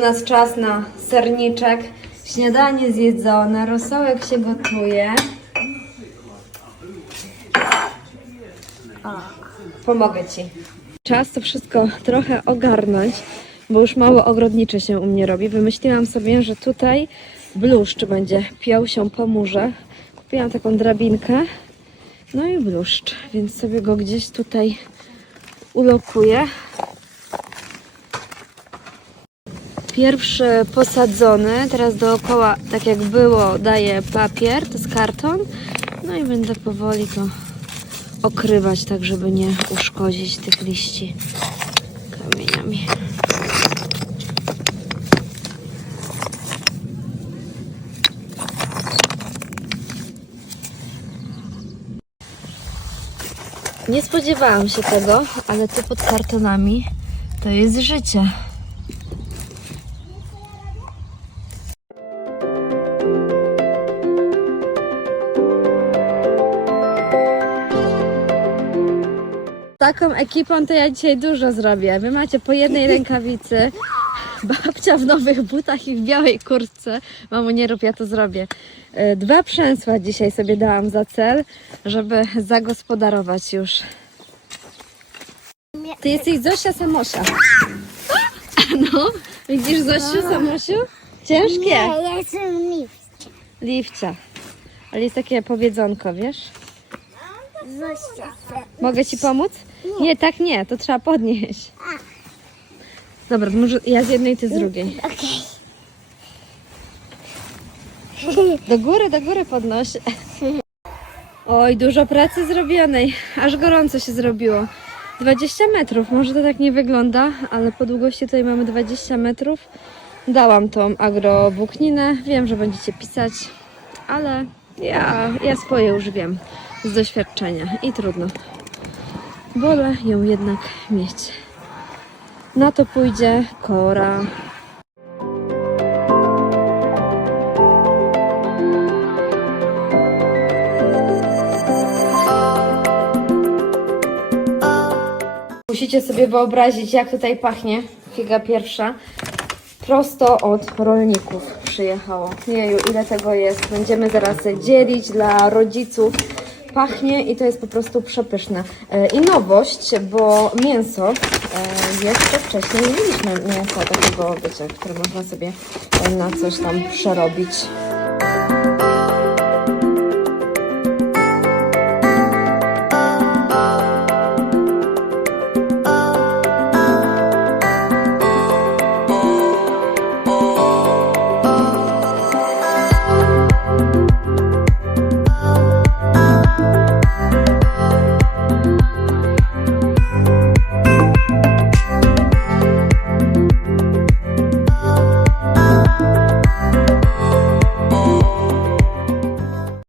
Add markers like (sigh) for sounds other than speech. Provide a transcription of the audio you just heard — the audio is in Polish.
U nas czas na serniczek. Śniadanie zjedzone, rosołek się gotuje. Pomogę Ci. Czas to wszystko trochę ogarnąć, bo już mało ogrodnicze się u mnie robi. Wymyśliłam sobie, że tutaj bluszcz będzie piął się po murze. Kupiłam taką drabinkę, no i bluszcz, więc sobie go gdzieś tutaj ulokuję. Pierwszy posadzony, teraz dookoła, tak jak było, daję papier, to jest karton. No i będę powoli to okrywać, tak żeby nie uszkodzić tych liści kamieniami. Nie spodziewałam się tego, ale tu pod kartonami to jest życie. Taką ekipą to ja dzisiaj dużo zrobię. Wy macie po jednej (laughs) rękawicy, babcia w nowych butach i w białej kurtce. Mamo, nie rób, ja to zrobię. E, Dwa przęsła dzisiaj sobie dałam za cel, żeby zagospodarować już. Ty jesteś Zosia Samosia. (laughs) No, widzisz Zosiu, Samosiu? Ciężkie. Nie, ja jestem lift. Liwcia. Ale jest takie powiedzonko, wiesz? Zosia. Mogę ci pomóc? Nie, tak nie, to trzeba podnieść. Dobra, może ja z jednej, ty z drugiej. Okej. Do góry, do góry podnoś. Oj, dużo pracy zrobionej. Aż gorąco się zrobiło. 20 metrów, może to tak nie wygląda, ale po długości tutaj mamy 20 metrów. Dałam tą agrowłókninę. Wiem, że będziecie pisać, ale ja, ja swoje już wiem z doświadczenia i trudno. Wolę ją jednak mieć. Na to pójdzie kora. Musicie sobie wyobrazić, jak tutaj pachnie. Figa pierwsza. Prosto od rolników przyjechało. Jeju, ile tego jest. Będziemy zaraz dzielić dla rodziców. Pachnie i to jest po prostu przepyszne. E, I nowość, bo mięso, e, jeszcze wcześniej nie mieliśmy mięsa takiego, wiecie, które można sobie na coś tam przerobić.